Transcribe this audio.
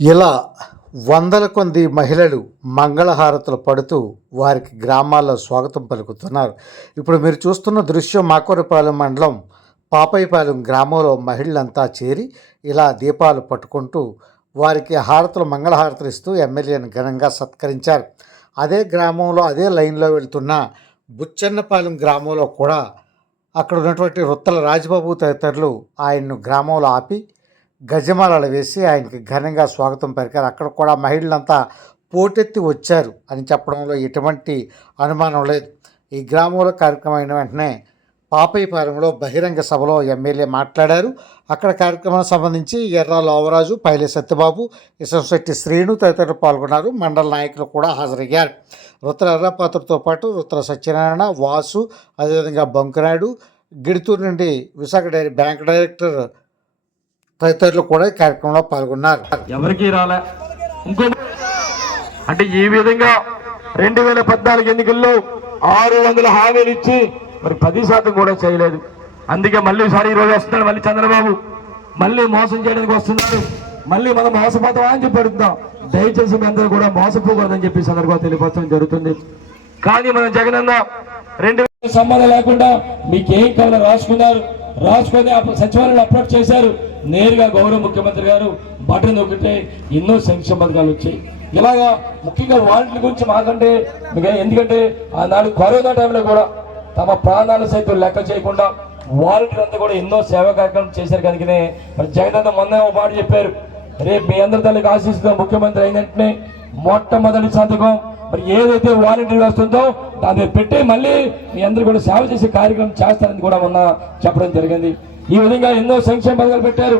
ఇలా వందల కొద్ది మహిళలు మంగళహారతులు పడుతూ వారికి గ్రామాల్లో స్వాగతం పలుకుతున్నారు. ఇప్పుడు మీరు చూస్తున్న దృశ్యం మాకూరపాలెం మండలం పాపయ్యపాలెం గ్రామంలో మహిళలంతా చేరి ఇలా దీపాలు పట్టుకుంటూ వారికి హారతులు మంగళహారతులు ఇస్తూ ఎమ్మెల్యేని ఘనంగా సత్కరించారు. అదే గ్రామంలో అదే లైన్లో వెళ్తున్న బుచ్చన్నపాలెం గ్రామంలో కూడా అక్కడ ఉన్నటువంటి రుత్తల రాజబాబు తదితరులు ఆయన్ను గ్రామంలో ఆపి గజమాలలు వేసి ఆయనకి ఘనంగా స్వాగతం పలికారు. అక్కడ కూడా మహిళలంతా పోటెత్తి వచ్చారు అని చెప్పడంలో ఎటువంటి అనుమానం లేదు. ఈ గ్రామంలో కార్యక్రమం అయిన వెంటనే పాపయ్యపాలెంలో బహిరంగ సభలో ఎమ్మెల్యే మాట్లాడారు. అక్కడ కార్యక్రమానికి సంబంధించి ఎర్ర లోవరాజు, పైలే సత్యబాబు, ఇసంశెట్టి శ్రీను తదితరులు పాల్గొన్నారు. మండల నాయకులు కూడా హాజరయ్యారు. రుత్తల ఎర్రపాత్రతో పాటు రుత్తల సత్యనారాయణ, వాసు, అదేవిధంగా బంకునాయుడు, గిడుతూరు నుండి విశాఖ డైరీ బ్యాంక్ డైరెక్టర్ తదితరులు కూడా ఈ కార్యక్రమంలో పాల్గొన్నారు. ఎవరికి రాలే ఇంకో అంటే ఈ విధంగా 2014 ఎన్నికల్లో 600 హామీలు ఇచ్చి మరి 10% కూడా చేయలేదు. అందుకే మళ్ళీ ఈసారి ఈరోజు వస్తున్నాడు మళ్ళీ చంద్రబాబు, మళ్ళీ మోసం చేయడానికి వస్తున్నారు. మళ్ళీ మనం మోసపోతామా అని చెప్పి అడుగుతాం. దయచేసి మీ అందరూ కూడా మోసపోకూడదని చెప్పి సందర్భంగా తెలియపరచడం జరుగుతుంది. కానీ మన జగనన్న 2000 సంబంధం లేకుండా మీకేం కావాలో రాసుకొని సచివాలయంలో అప్లోడ్ చేశారు. నేరుగా గౌరవ ముఖ్యమంత్రి గారు బటన్ నొక్కితే ఎన్నో సంక్షేమ పథకాలు వచ్చాయి. ఇలాగా ముఖ్యంగా వాలంటీర్ల గురించి మాకంటే ఎందుకంటే ఆనాడు కరోనా టైంలో కూడా తమ ప్రాణాలు సైతం లెక్క చేయకుండా వాలంటీర్ అంతా కూడా ఎన్నో సేవా కార్యక్రమం చేశారు. కనుకనే మరి జగనన్న మొన్న ఒక మాట చెప్పారు, రేపు మీ అందరి తల్లికి ఆశిస్తున్న ముఖ్యమంత్రి అయినట్టునే మొట్టమొదటి సంతకం మరి ఏదైతే వాలంటీర్ వస్తుందో దాన్ని పెట్టి మళ్ళీ మీ అందరూ కూడా సేవ చేసే కార్యక్రమం చేస్తారని కూడా మొన్న చెప్పడం జరిగింది. ఈ విధంగా ఎన్నో సంక్షేమ పథకాలు పెట్టారు.